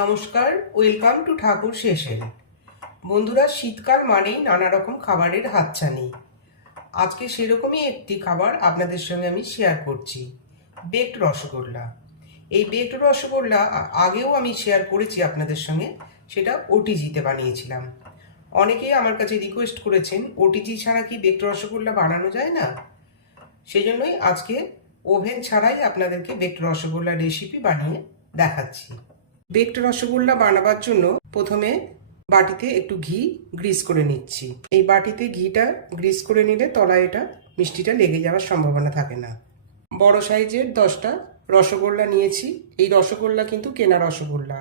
নমস্কার, welcome to ঠাকুর শেষেল বন্ধুরা, শীতকাল মানেই নানা রকম খাবারের হাতছানি। আজকে সেরকমই একটি খাবার আপনাদের সঙ্গে আমি শেয়ার করছি বেকড রসগোল্লা। এই বেকড রসগোল্লা আগেও আমি শেয়ার করেছি আপনাদের সঙ্গে, সেটা ওটিজিতে বানিয়েছিলাম। অনেকেই আমার কাছে রিকোয়েস্ট করেছেন ওটিজি ছাড়া কি বেকড রসগোল্লা বানানো যায় না? সেই জন্যই আজকে ওভেন ছাড়াই আপনাদেরকে বেকড রসগোল্লা রেসিপি বানিয়ে দেখাচ্ছি। বেকড রসগোল্লা বানাবার জন্য প্রথমে বাটিতে একটু ঘি গ্রিস করে নিচ্ছি। এই বাটিতে ঘিটা গ্রিস করে নিলে তলায় এটা মিষ্টিটা লেগে যাওয়ার সম্ভাবনা থাকে না। বড় সাইজের দশটা রসগোল্লা নিয়েছি। এই রসগোল্লা কিন্তু কেনা রসগোল্লা।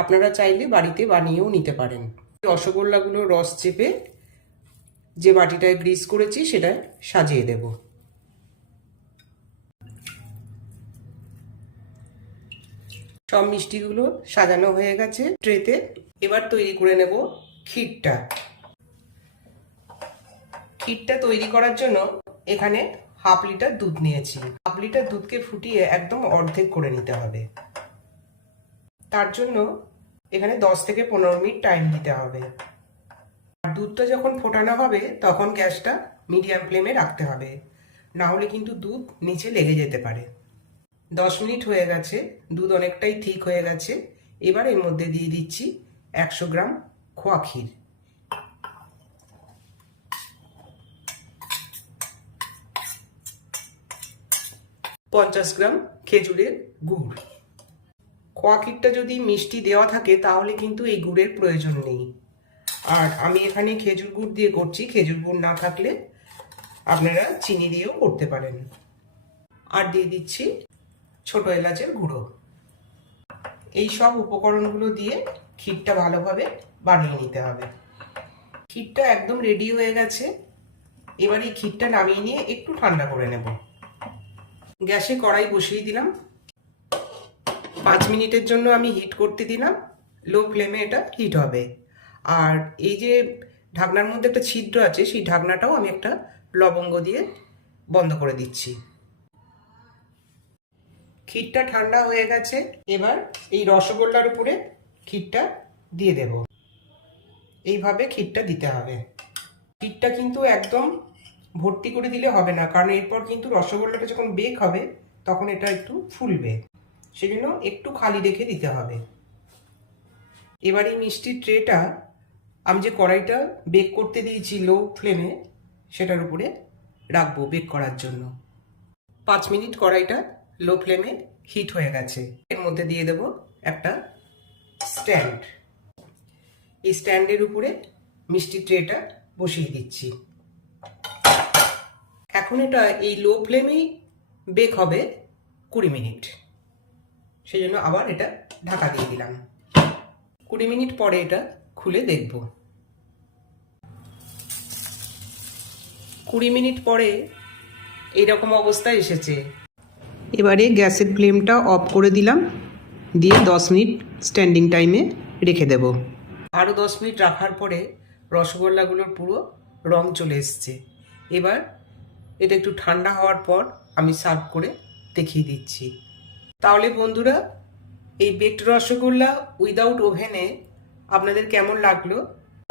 আপনারা চাইলে বাড়িতে বানিয়েও নিতে পারেন। রসগোল্লাগুলো রস চেপে যে বাটিটায় গ্রিস করেছি সেটায় সাজিয়ে দেবো। সব মিষ্টিগুলো সাজানো হয়ে গেছে ট্রেতে। এবার তৈরি করে নেব ক্ষীরটা। ক্ষীরটা তৈরি করার জন্য এখানে হাফ লিটার দুধ নিয়েছি। হাফ লিটার দুধকে ফুটিয়ে একদম অর্ধেক করে নিতে হবে। তার জন্য এখানে দশ থেকে পনেরো মিনিট টাইম দিতে হবে। আর দুধটা যখন ফোটানো হবে, তখন গ্যাসটা মিডিয়াম ফ্লেমে রাখতে হবে। না হলে কিন্তু দুধ নিচে লেগে যেতে পারে। দশ মিনিট হয়ে গেছে, দুধ অনেকটাই ঠিক হয়ে গেছে। এবার এর মধ্যে দিয়ে দিচ্ছি একশো গ্রাম খোয়া ক্ষীর। পঞ্চাশ গ্রাম খেজুরের গুড়। খোয়া ক্ষীরটা যদি মিষ্টি দেওয়া থাকে, তাহলে কিন্তু এই গুড়ের প্রয়োজন নেই। আর আমি এখানে খেজুর গুড় দিয়ে করছি, খেজুর গুড় না থাকলে আপনারা চিনি দিয়েও করতে পারেন। আর দিয়ে দিচ্ছি ছোট এলাচের গুঁড়ো। এই সব উপকরণগুলো দিয়ে ক্ষীরটা ভালোভাবে বানিয়ে নিতে হবে। ক্ষীরটা একদম রেডি হয়ে গেছে। এবার এই ক্ষীরটা নামিয়ে নিয়ে একটু ঠান্ডা করে নেব। গ্যাসে কড়াই বসিয়ে দিলাম। পাঁচ মিনিটের জন্য আমি হিট করতে দিলাম। লো ফ্লেমে এটা হিট হবে। আর এই যে ঢাকনার মধ্যে একটা ছিদ্র আছে, সেই ঢাকনাটাও আমি একটা লবঙ্গ দিয়ে বন্ধ করে দিচ্ছি। ক্ষীরটা ঠান্ডা হয়ে গেছে, এবার এই রসগোল্লার উপরে ক্ষীরটা দিয়ে দেব। এইভাবে ক্ষীরটা দিতে হবে। ক্ষীরটা কিন্তু একদম ভর্তি করে দিলে হবে না, কারণ এরপর কিন্তু রসগোল্লাটা যখন বেক হবে, তখন এটা একটু ফুলবে। সেজন্য একটু খালি রেখে দিতে হবে। এবার এই মিষ্টির ট্রেটা আমি যে কড়াইটা বেক করতে দিয়েছি লো ফ্লেমে সেটার উপরে রাখব বেক করার জন্য। পাঁচ মিনিট কড়াইটা লো ফ্লেমে হিট হয়ে গেছে। এর মধ্যে দিয়ে দেব একটা স্ট্যান্ড। এই স্ট্যান্ডের উপরে মিষ্টি ট্রেটা বসিয়ে দিচ্ছি। এখন এটা এই লো ফ্লেমেই বেক হবে কুড়ি মিনিট। সেই জন্য আবার এটা ঢাকা দিয়ে দিলাম। কুড়ি মিনিট পরে এটা খুলে দেখব। কুড়ি মিনিট পরে এইরকম অবস্থা এসেছে। এবারে গ্যাসের ফ্লেমটা অফ করে দিলাম। দিয়ে দশ মিনিট স্ট্যান্ডিং টাইমে রেখে দেব। আরও দশ মিনিট রাখার পরে রসগোল্লাগুলোর পুরো রং চলে এসছে। এবার এটা একটু ঠান্ডা হওয়ার পর আমি সার্ভ করে দেখিয়ে দিচ্ছি। তাহলে বন্ধুরা, এই বেকড রসগোল্লা উইদাউট ওভেনে আপনাদের কেমন লাগল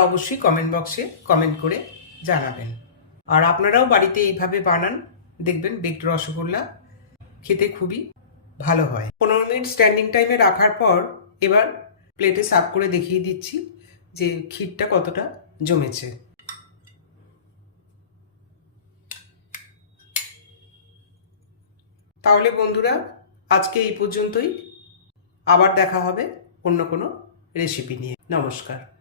অবশ্যই কমেন্ট বক্সে কমেন্ট করে জানাবেন। আর আপনারাও বাড়িতে এইভাবে বানান, দেখবেন বেকড রসগোল্লা খেতে খুবই ভালো হয়। পনেরো মিনিট স্ট্যান্ডিং টাইমে রাখার পর এবার প্লেটে সার্ভ করে দেখিয়ে দিচ্ছি যে ক্ষীরটা কতটা জমেছে। তাহলে বন্ধুরা, আজকে এই পর্যন্তই। আবার দেখা হবে অন্য কোনো রেসিপি নিয়ে। নমস্কার।